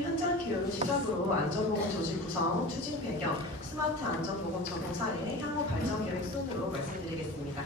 오늘 현장 기율을 시작으로 안전보건 조직 구성, 추진 배경, 스마트 안전보건 적용 사례, 향후 발전 계획 순으로 말씀드리겠습니다.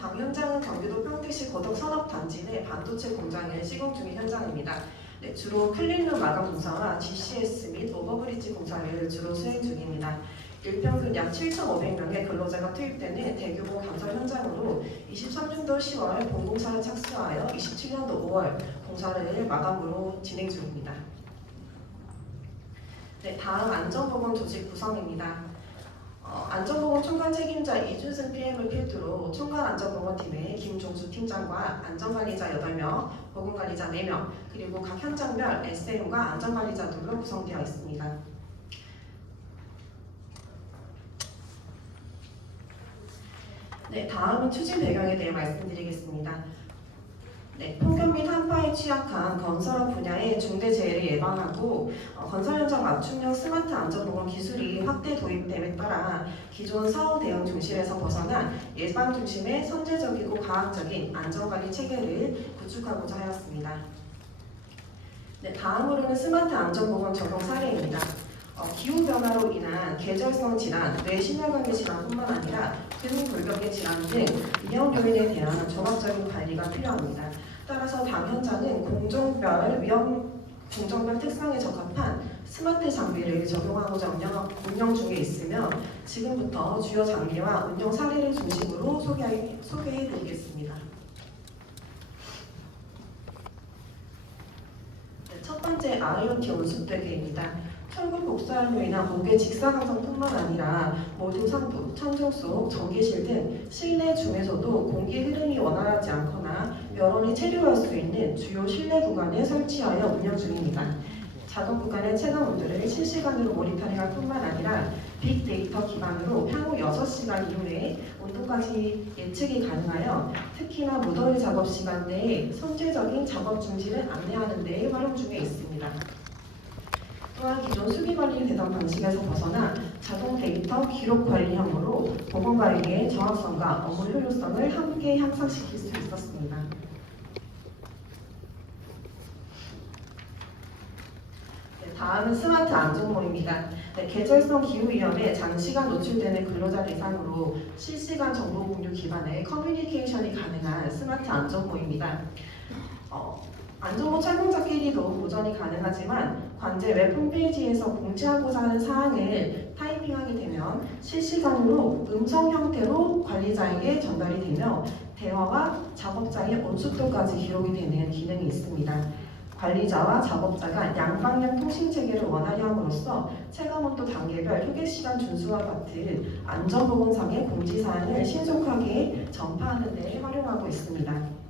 다음 현장은 경기도 평택시 거덕산업단지 내 반도체 공장을 시공 중인 현장입니다. 네, 주로 클린룸 마감 공사와 GCS 및 오버브리지 공사를 주로 수행 중입니다. 일평균 약 7,500명의 근로자가 투입되는 대규모 건설 현장으로 23년도 10월 본공사를 착수하여 27년도 5월 공사를 마감으로 진행 중입니다. 네, 다음 안전보건 조직 구성입니다. 안전보건 총괄 책임자 이준승 PM을 필두로 총괄 안전보건팀에 김종수 팀장과 안전관리자 8명, 보건관리자 4명, 그리고 각 현장별 SM과 안전관리자들로 구성되어 있습니다. 네, 다음은 추진 배경에 대해 말씀드리겠습니다. 네, 폭염 및 한파에 취약한 건설업 분야의 중대재해를 예방하고 건설 현장 맞춤형 스마트 안전보건 기술이 확대 도입됨에 따라 기존 사후 대응 중심에서 벗어나 예방 중심의 선제적이고 과학적인 안전관리 체계를 구축하고자 하였습니다. 네, 다음으로는 스마트 안전보건 적용 사례입니다. 기후변화로 인한 계절성 질환, 뇌심혈관계 질환뿐만 아니라 근골격계 질환 등 위험 요인에 대한 종합적인 관리가 필요합니다. 따라서 당 현장은 공정별 특성에 적합한 스마트 장비를 적용하고자 운영 중에 있으며 지금부터 주요 장비와 운영 사례를 중심으로 소개해드리겠습니다. 네, 첫 번째 IoT 온습되기입니다. 철근 복사로 인한 목의 직사광선뿐만 아니라 모든 상부, 천정 속, 전기실 등 실내 중에서도 공기 흐름이 원활하지 않거나 여론이 체류할 수 있는 주요 실내 구간에 설치하여 운영 중입니다. 작업 구간의 체감 온도를 실시간으로 모니터링할 뿐만 아니라 빅데이터 기반으로 향후 6시간 이후에 온도까지 예측이 가능하여 특히나 무더위 작업 시간 내에 선제적인 작업 중지를 안내하는 데 활용 중에 있습니다. 또한 기존 수기관리 대상 방식에서 벗어나 자동 데이터 기록 관리형으로 보건관리의 정확성과 업무 효율성을 함께 향상시킬 수 있었습니다. 네, 다음은 스마트 안전모입니다. 네, 계절성 기후위험에 장시간 노출되는 근로자 대상으로 실시간 정보 공유 기반의 커뮤니케이션이 가능한 스마트 안전모입니다. 안전모 착용자끼리도 보전이 가능하지만 관제 웹 홈페이지에서 공지하고자 하는 사항을 타이핑하게 되면 실시간으로 음성 형태로 관리자에게 전달이 되며 대화와 작업자의 온습도까지 기록이 되는 기능이 있습니다. 관리자와 작업자가 양방향 통신 체계를 원활히 함으로써 체감온도 단계별 휴게시간 준수와 같은 안전보건상의 공지사항을 신속하게 전파하는 데 활용하고 있습니다.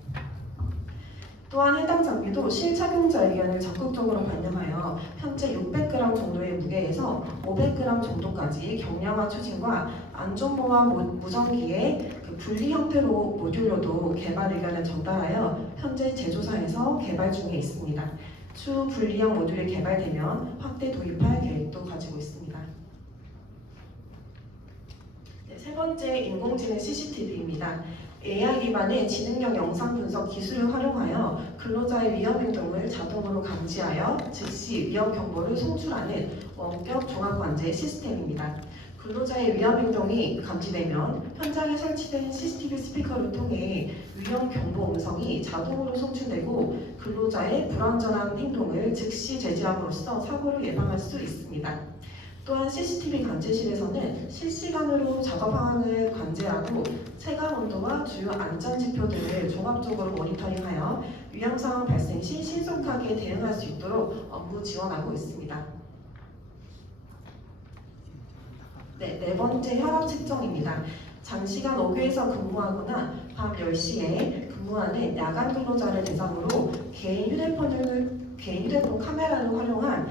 또한 해당 장비도 실착용자 의견을 적극적으로 반영하여 현재 600g 정도의 무게에서 500g 정도까지 경량화 추진과 안전보안 무전기의 분리 형태로 모듈로도 개발 의견을 전달하여 현재 제조사에서 개발 중에 있습니다. 추후 분리형 모듈이 개발되면 확대 도입할 계획도 가지고 있습니다. 네, 세 번째 인공지능 CCTV입니다. AI 기반의 지능형 영상 분석 기술을 활용하여 근로자의 위험 행동을 자동으로 감지하여 즉시 위험 경보를 송출하는 원격 종합 관제 시스템입니다. 근로자의 위험 행동이 감지되면 현장에 설치된 CCTV 스피커를 통해 위험 경보 음성이 자동으로 송출되고 근로자의 불안전한 행동을 즉시 제지함으로써 사고를 예방할 수 있습니다. 또한 CCTV 관제실에서는 실시간으로 작업 상황을 관제하고 체감 온도와 주요 안전 지표 등을 종합적으로 모니터링하여 위험 상황 발생 시 신속하게 대응할 수 있도록 업무 지원하고 있습니다. 네 번째 혈압 측정입니다. 장시간 오교에서 근무하거나 밤 10시에 근무하는 야간 근로자를 대상으로 개인 휴대폰 카메라를 활용한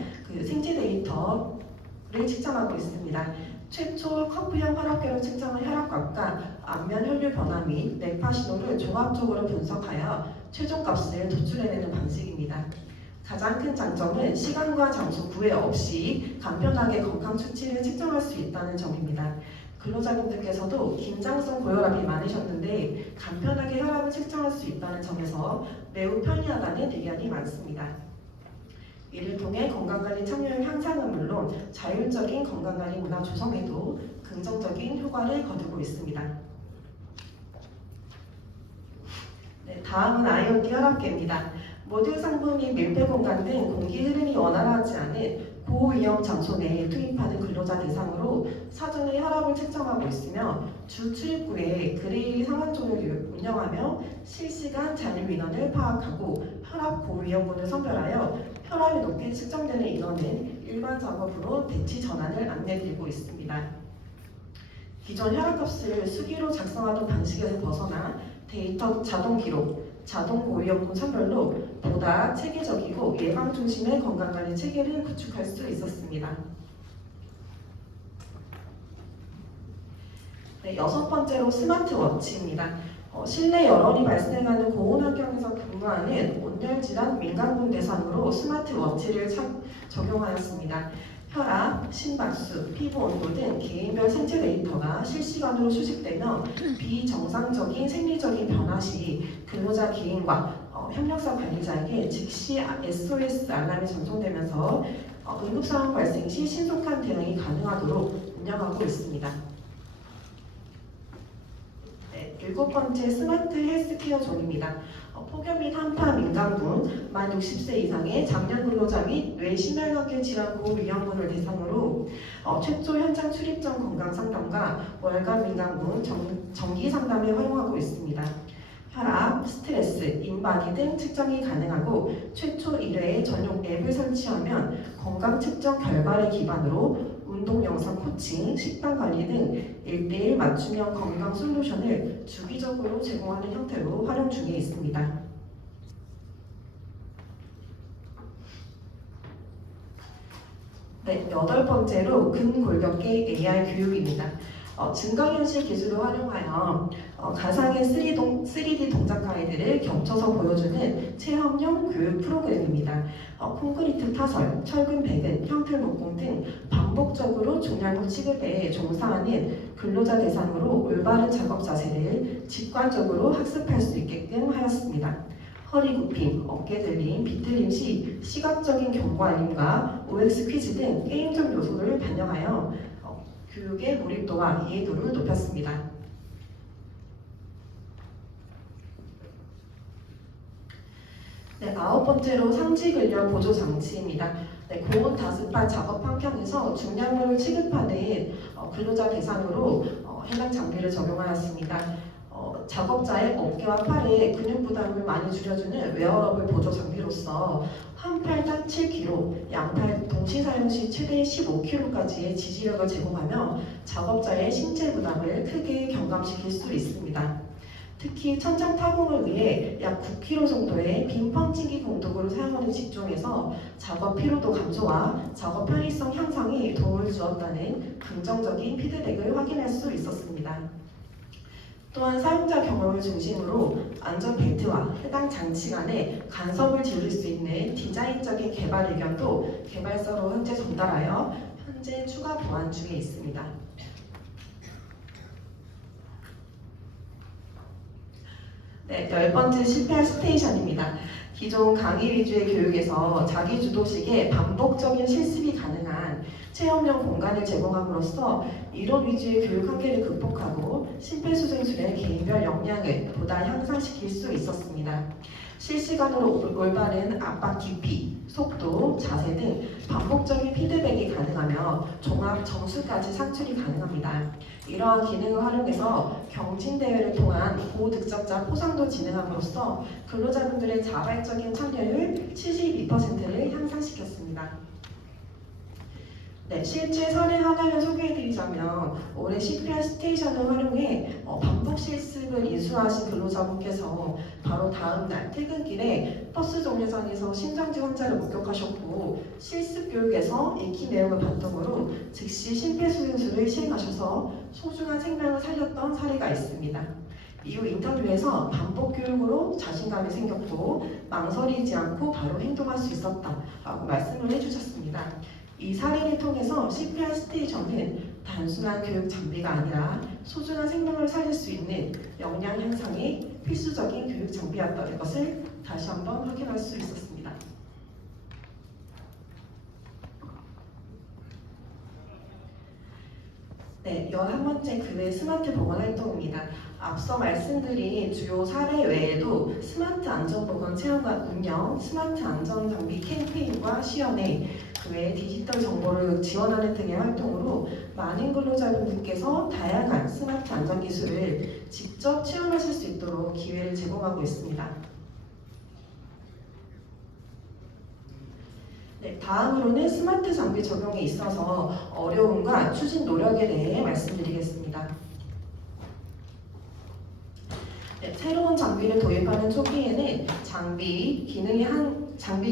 생체 데이터를 측정하고 있습니다. 최초 커프형 혈압계로 측정한 혈압값과 안면 혈류 변화 및 뇌파 신호를 종합적으로 분석하여 최종값을 도출해내는 방식입니다. 가장 큰 장점은 시간과 장소 구애 없이 간편하게 건강 수치를 측정할 수 있다는 점입니다. 근로자분들께서도 긴장성 고혈압이 많으셨는데 간편하게 혈압을 측정할 수 있다는 점에서 매우 편리하다는 의견이 많습니다. 이를 통해 건강관리 참여율 향상은 물론 자율적인 건강관리 문화 조성에도 긍정적인 효과를 거두고 있습니다. 네, 다음은 IoT 혈압계입니다. 모듈 상부 및 밀폐 공간 등 공기 흐름이 원활하지 않은 고위험 장소 내에 투입하는 근로자 대상으로 사전에 혈압을 측정하고 있으며 주 출입구에 그레일 상황존을 운영하며 실시간 잔입 인원을 파악하고 혈압 고위험군을 선별하여 혈압이 높게 측정되는 인원은 일반 작업으로 배치 전환을 안내드리고 있습니다. 기존 혈압값을 수기로 작성하던 방식에서 벗어나 데이터 자동 기록, 자동 고위험군 선별로 보다 체계적이고 예방 중심의 건강관리 체계를 구축할 수 있었습니다. 네, 여섯 번째로 스마트워치입니다. 실내 열원이 발생하는 고온 환경에서 근무하는 온열 질환 민간군 대상으로 스마트워치를 적용하였습니다. 혈압, 심박수, 피부 온도 등 개인별 생체 데이터가 실시간으로 수집되며 비정상적인 생리적인 변화 시 근로자 개인과 협력사 관리자에게 즉시 SOS 알람이 전송되면서 응급상황 발생 시 신속한 대응이 가능하도록 운영하고 있습니다. 네, 일곱 번째 스마트 헬스케어 존입니다. 폭염 및 한파 민간군, 만 60세 이상의 장년 근로자 및 뇌심혈관계 질환 고위험군을 대상으로 최초 현장 출입 전 건강 상담과 월간 민간군 정기 상담을 활용하고 있습니다. 혈압, 스트레스, 인바디 등 측정이 가능하고 최초 1회에 전용 앱을 설치하면 건강 측정 결과를 기반으로 운동 영상 코칭, 식단 관리 등 1:1 맞춤형 건강 솔루션을 주기적으로 제공하는 형태로 활용 중에 있습니다. 네, 여덟 번째로 근골격계 AR 교육입니다. 증강현실 기술을 활용하여 가상의 3D 동작 가이드를 겹쳐서 보여주는 체험형 교육 프로그램입니다. 콘크리트 타설, 철근 배근, 형틀 목공 등 반복적으로 종량물 취급에 종사하는 근로자 대상으로 올바른 작업 자세를 직관적으로 학습할 수 있게끔 하였습니다. 허리 굽힘, 어깨 들림, 비틀림 시 시각적인 경고 알림과 OX 퀴즈 등 게임적 요소를 반영하여 교육의 몰입도와 이해도를 높였습니다. 네, 아홉 번째로 상지 근력 보조 장치입니다. 네, 고온 다습한 작업 환경에서 중량물을 취급하는 근로자 대상으로 해당 장비를 적용하였습니다. 작업자의 어깨와 팔에 근육 부담을 많이 줄여주는 웨어러블 보조 장비로서 한 팔당 7kg, 양팔 동시 사용 시 최대 15kg까지의 지지력을 제공하며 작업자의 신체 부담을 크게 경감시킬 수 있습니다. 특히 천장 타공을 위해 약 9kg 정도의 빈 펀치기 공도구를 사용하는 직종에서 작업 피로도 감소와 작업 편의성 향상에 도움을 주었다는 긍정적인 피드백을 확인할 수 있었습니다. 또한 사용자 경험을 중심으로 안전벨트와 해당 장치 간에 간섭을 줄일 수 있는 디자인적인 개발 의견도 개발서로 현재 전달하여 현재 추가 보완 중에 있습니다. 네, 열 번째 실패할 스테이션입니다. 기존 강의 위주의 교육에서 자기주도식의 반복적인 실습이 가능한 체험형 공간을 제공함으로써 이론 위주의 교육 한계를 극복하고 심폐소생술의 개인별 역량을 보다 향상시킬 수 있었습니다. 실시간으로 올바른 압박 깊이, 속도, 자세 등 반복적인 피드백이 가능하며 종합 점수까지 산출이 가능합니다. 이러한 기능을 활용해서 경진대회를 통한 고득점자 포상도 진행함으로써 근로자분들의 자발적인 참여율 72%를 향상시켰습니다. 네, 실제 사례 하나를 소개해드리자면 올해 CPR 스테이션을 활용해 반복 실습 실습을 인수하신 근로자분께서 바로 다음 날 퇴근길에 버스 정류장에서 심장지 환자를 목격하셨고 실습 교육에서 익힌 내용을 바탕으로 즉시 심폐소생술을 시행하셔서 소중한 생명을 살렸던 사례가 있습니다. 이후 인터뷰에서 반복 교육으로 자신감이 생겼고 망설이지 않고 바로 행동할 수 있었다라고 말씀을 해주셨습니다. 이 사례를 통해서 CPR 스테이션은 단순한 교육 장비가 아니라 소중한 생명을 살릴 수 있는 역량 향상의 필수적인 교육 장비였다는 것을 다시 한번 확인할 수 있었습니다. 네, 11번째 그외 스마트 보건 활동입니다. 앞서 말씀드린 주요 사례 외에도 스마트 안전보건 체험관 운영, 스마트 안전장비 캠페인과 시연회, 그 외에 디지털 정보를 지원하는 등의 활동으로 많은 근로자분들께서 다양한 스마트 안전기술을 직접 체험하실 수 있도록 기회를 제공하고 있습니다. 네, 다음으로는 스마트 장비 적용에 있어서 어려움과 추진 노력에 대해 말씀드리겠습니다. 네, 새로운 장비를 도입하는 초기에는 장비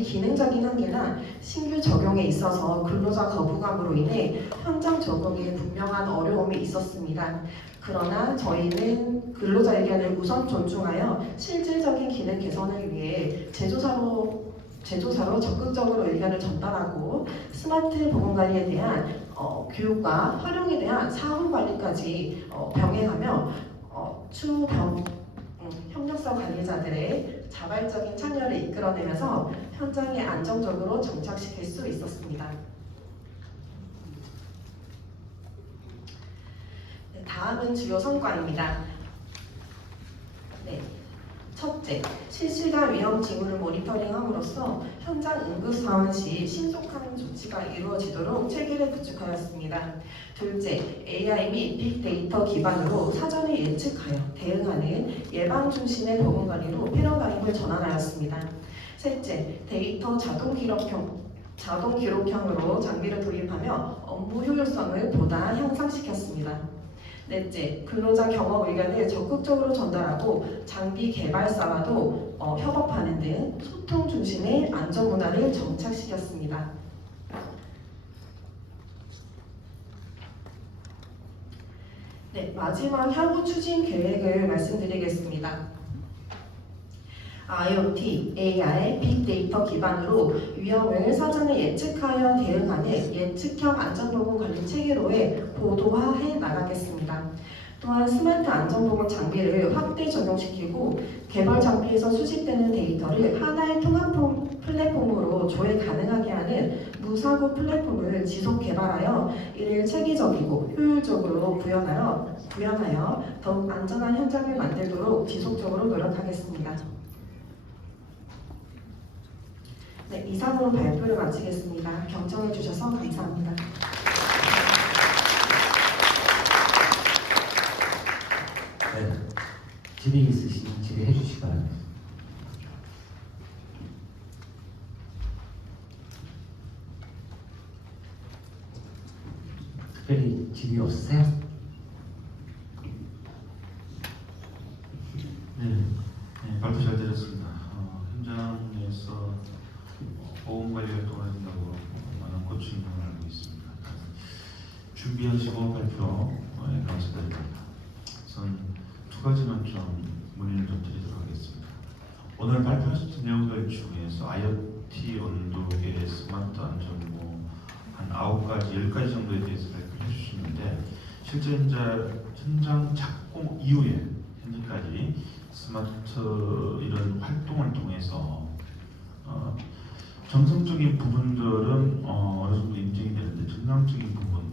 기능적인 한계나 신규 적용에 있어서 근로자 거부감으로 인해 현장 적용에 분명한 어려움이 있었습니다. 그러나 저희는 근로자 의견을 우선 존중하여 실질적인 기능 개선을 위해 제조사로 적극적으로 의견을 전달하고 스마트 보건관리에 대한 교육과 활용에 대한 사후관리까지 병행하며 추후 협력사 관리자들의 자발적인 참여를 이끌어내면서 현장에 안정적으로 정착시킬 수 있었습니다. 네, 다음은 주요 성과입니다. 네. 첫째, 실시간 위험 징후를 모니터링함으로써 현장 응급 상황 시 신속한 조치가 이루어지도록 체계를 구축하였습니다. 둘째, AI 및 빅데이터 기반으로 사전에 예측하여 대응하는 예방 중심의 보건관리로 패러다임을 전환하였습니다. 셋째, 데이터 자동 기록형으로 장비를 도입하며 업무 효율성을 보다 향상시켰습니다. 넷째, 근로자 경험 의견을 적극적으로 전달하고 장비 개발사와도 협업하는 등 소통 중심의 안전 문화를 정착시켰습니다. 네, 마지막 향후 추진 계획을 말씀드리겠습니다. IoT, AR, 빅데이터 기반으로 위험을 사전에 예측하여 대응하는 예측형 안전보건 관리 체계로의 고도화해 나가겠습니다. 또한 스마트 안전보건 장비를 확대 적용시키고 개발 장비에서 수집되는 데이터를 하나의 통합 플랫폼으로 조회 가능하게 하는 무사고 플랫폼을 지속 개발하여 이를 체계적이고 효율적으로 구현하여 더욱 안전한 현장을 만들도록 지속적으로 노력하겠습니다. 네, 이상으로 발표를 마치겠습니다. 경청해 주셔서 감사합니다. 네, 질의 있으시면 질의해 주시기 바랍니다. 특별히 질의 없으세요? 네, 발표 잘 들었습니다. 현장에서 보건관리 활동을 한다고 많은 고충을 알고 있습니다. 준비하시고 발표에 감사드립니다. 우선 두 가지만 좀 문의를 좀 드리도록 하겠습니다. 오늘 발표하신 내용들 중에서 IoT 온도계 스마트 안전보 한 9가지, 10가지 정도에 대해서 발표해 주시는데 실제 현장 착공 이후에 현재까지 스마트 이런 활동을 통해서 정성적인 부분들은 어느 정도 인정이 되는데 전향적인 부분,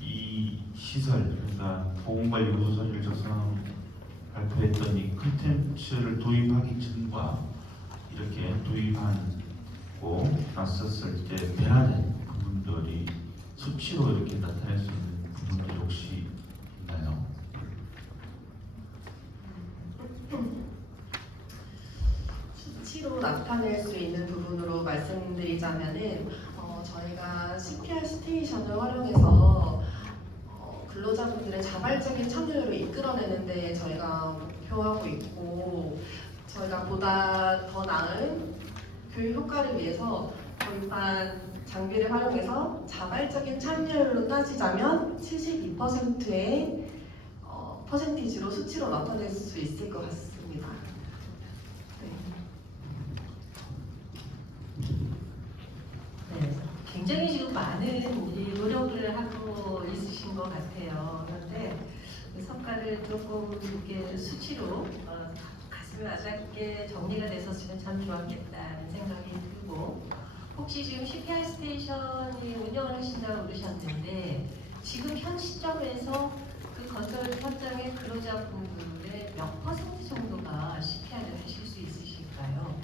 이 시설, 그러니까 보건관리 우선을 조성 발표했던 이 컨텐츠를 도입하기 전과 이렇게 도입하고 났었을 때 변화된 부분들이 수치로 이렇게 나타낼 수 있는 부분들이 혹시 있나요? 수치로 나타낼 수 있는 부분으로 말씀드리자면은 저희가 CPR 스테이션을 활용해서 근로자분들의 자발적인 참여를 이끌어내는 데 저희가 목표하고 있고 저희가 보다 더 나은 교육 효과를 위해서 도입한 장비를 활용해서 자발적인 참여율로 따지자면 72%의 퍼센티지로 수치로 나타낼 수 있을 것 같습니다. 네. 네, 굉장히 지금 많은 이 노력을 하고 있으신 것 같아요. 그런데 그 성과를 조금 이렇게 수치로 가슴에 와닿게 정리가 됐었으면 참 좋았겠다는 생각이 들고, 혹시 지금 CPR 스테이션이 운영을 하신다고 그러셨는데 지금 현 시점에서 그 건설 현장의 근로자분들의 몇 퍼센트 정도가 CPR을 하실 수 있으실까요?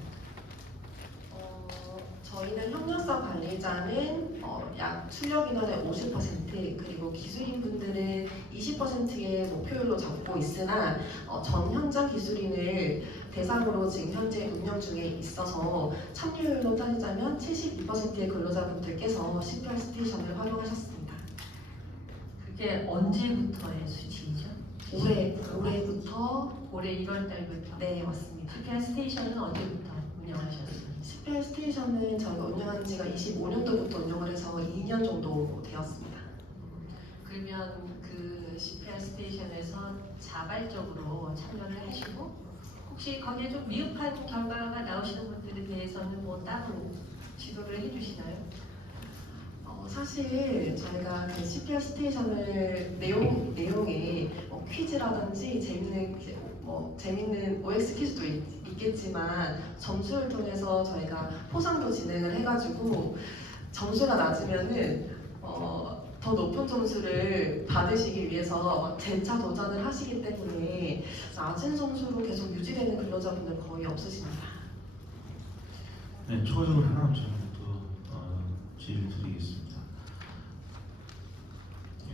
저희는 협력사 관리자는 약 출력 인원의 50% 그리고 기술인 분들은 20%의 목표율로 잡고 있으나 전 현장 기술인을 대상으로 지금 현재 운영 중에 있어서 참여율로 따지자면 72%의 근로자분들께서 CPR 스테이션을 활용하셨습니다. 그게 언제부터의 수치이죠? 올해부터 올해 1월 달부터? 네 맞습니다. CPR 스테이션은 언제부터 운영하셨어요? CPR 스테이션은 저희가 운영한 지가 25년도부터 운영을 해서 2년 정도 되었습니다. 그러면 그 CPR 스테이션에서 자발적으로 참여를 하시고 혹시 거기에 좀 미흡한 결과가 나오시는 분들에 대해서는 뭐 따로 지도를 해주시나요? 사실 저희가 그 CPR 스테이션을 내용에 퀴즈라든지 재밌는 OX 퀴즈도 있겠지만 점수를 통해서 저희가 포상도 진행을 해가지고 점수가 낮으면은 더 높은 점수를 받으시기 위해서 재차 도전을 하시기 때문에 낮은 점수로 계속 유지되는 근로자분들 거의 없으십니다. 네, 추가적으로 하나 저는 또 질의를 드리겠습니다.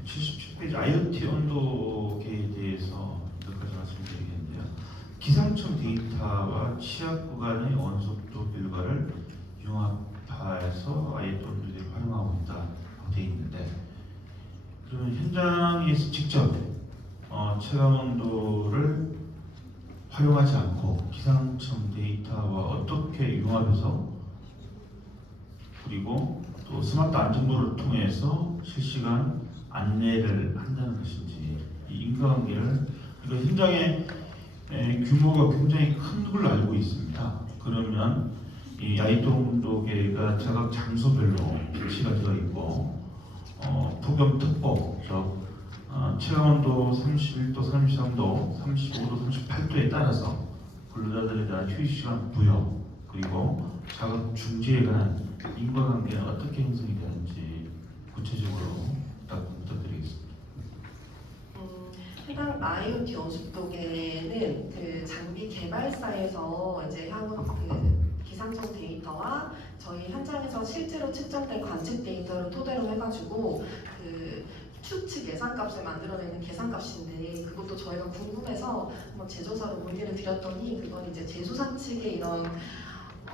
77페이지 IoT 온도계에 대해서 몇 가지 말씀드리겠는데요. 기상청 데이터와 취약 구간의 원속도 결과를 융합해서 IoT 온도계를 활용하고 있다고 되어 있는데, 그러면 현장에서 직접 체감 온도를 활용하지 않고 기상청 데이터와 어떻게 융합해서 그리고 또 스마트 안전도를 통해서 실시간 안내를 한다는 것인지, 이 인과관계를 현장의 규모가 굉장히 큰 걸 알고 있습니다. 그러면 이 IoT 온도계가 작업 장소별로 배치가 되어 있고 폭염 특보, 즉 체감온도 31도, 33도, 35도, 38도에 따라서 근로자들에 대한 휴식시간 부여, 그리고 작업 중지에 관한 인과관계는 어떻게 형성이 되는지 구체적으로 부탁드리겠습니다. 해당 IoT 원속도계는 그 장비 개발사에서 이제 향후 그 기상청 데이터와 저희 현장에서 실제로 측정된 관측 데이터를 토대로 해가지고 그 추측 예상값을 만들어내는 계산값인데, 그것도 저희가 궁금해서 한번 제조사로 문의를 드렸더니 그건 이제 제조사 측의 이런 그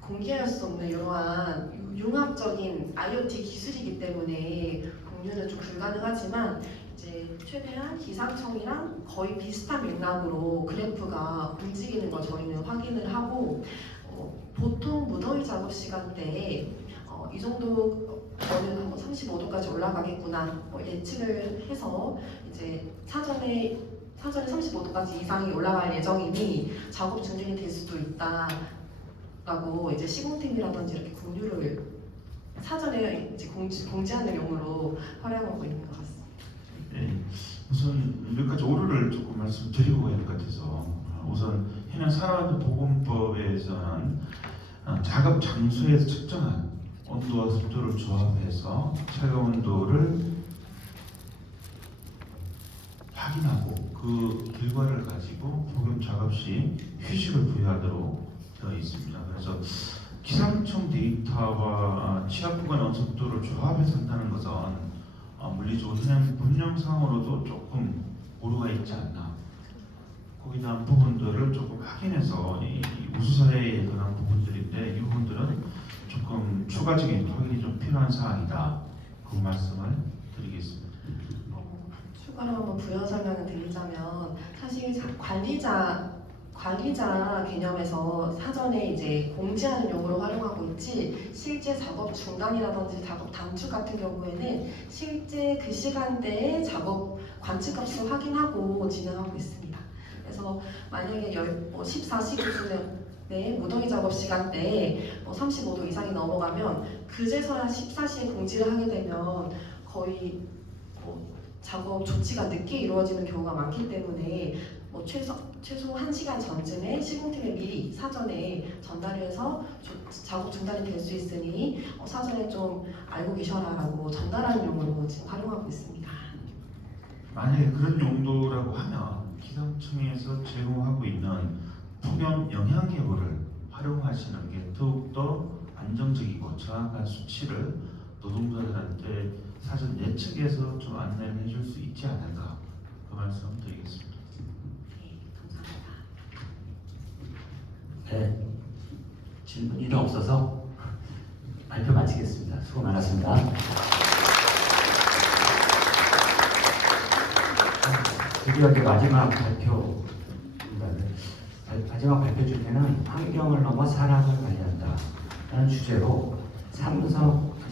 공개할 수 없는 이러한 융합적인 IoT 기술이기 때문에 공유는 좀 불가능하지만 이제 최대한 기상청이랑 거의 비슷한 맥락으로 그래프가 움직이는 걸 저희는 확인을 하고 보통 무더위 작업 시간대에 이 정도 저는 35도까지 올라가겠구나 예측을 해서 이제 사전에 35도까지 이상이 올라갈 예정이니 작업 중단이 될 수도 있다라고 이제 시공팀이라든지 이렇게 공유를 사전에 이제 공지하는 용으로 활용하고 있는 것 같습니다. 네, 우선 몇 가지 오류를 조금 말씀드리고 가야 될 것 같아서, 우선 현행 산업안전보건법에서는 작업 장소에서 측정한 온도와 습도를 조합해서 체감 온도를 확인하고 그 결과를 가지고 폭염 작업 시 휴식을 부여하도록 되어 있습니다. 그래서 기상청 데이터와 취약 구간 원속도를 조합해서 한다는 것은 물리적으로 현행 법령상으로도 조금 오류가 있지 않나, 거기에 대한 부분들을 조금 확인해서 이 우수사회에 관한 부분들인데 이 부분들은 조금 추가적인 확인이 좀 필요한 사항이다, 그 말씀을 드리겠습니다. 효과를 한번 부연 설명을 드리자면 사실 관리자 개념에서 사전에 이제 공지하는 용어로 활용하고 있지 실제 작업 중단이라든지 작업 단축 같은 경우에는 실제 그 시간대에 작업 관측값을 확인하고 진행하고 있습니다. 그래서 만약에 14시 기준에 무더기 작업 시간대에 35도 이상이 넘어가면 그제서야 14시에 공지를 하게 되면 거의 작업 조치가 늦게 이루어지는 경우가 많기 때문에 최소 1시간 전쯤에 시공팀에 미리 사전에 전달해서 작업 중단이 될 수 있으니 사전에 좀 알고 계셔라라고 전달하는 용어로 지금 활용하고 있습니다. 만약에 그런 용도라고 하면 기상청에서 제공하고 있는 폭염 영향 계보를 활용하시는 게 더욱더 안정적이고 정확한 수치를 노동자들한테 사전 예측해서 좀 안내를 해줄 수 있지 않을까 그 말씀 드리겠습니다. 네, 감사합니다. 네, 질문이 더 없어서 발표 마치겠습니다. 수고 많았습니다. 드디어 이제 마지막 발표입니다. 마지막 발표 주제는 환경을 넘어 사람을 관리한다 라는 주제로 삼성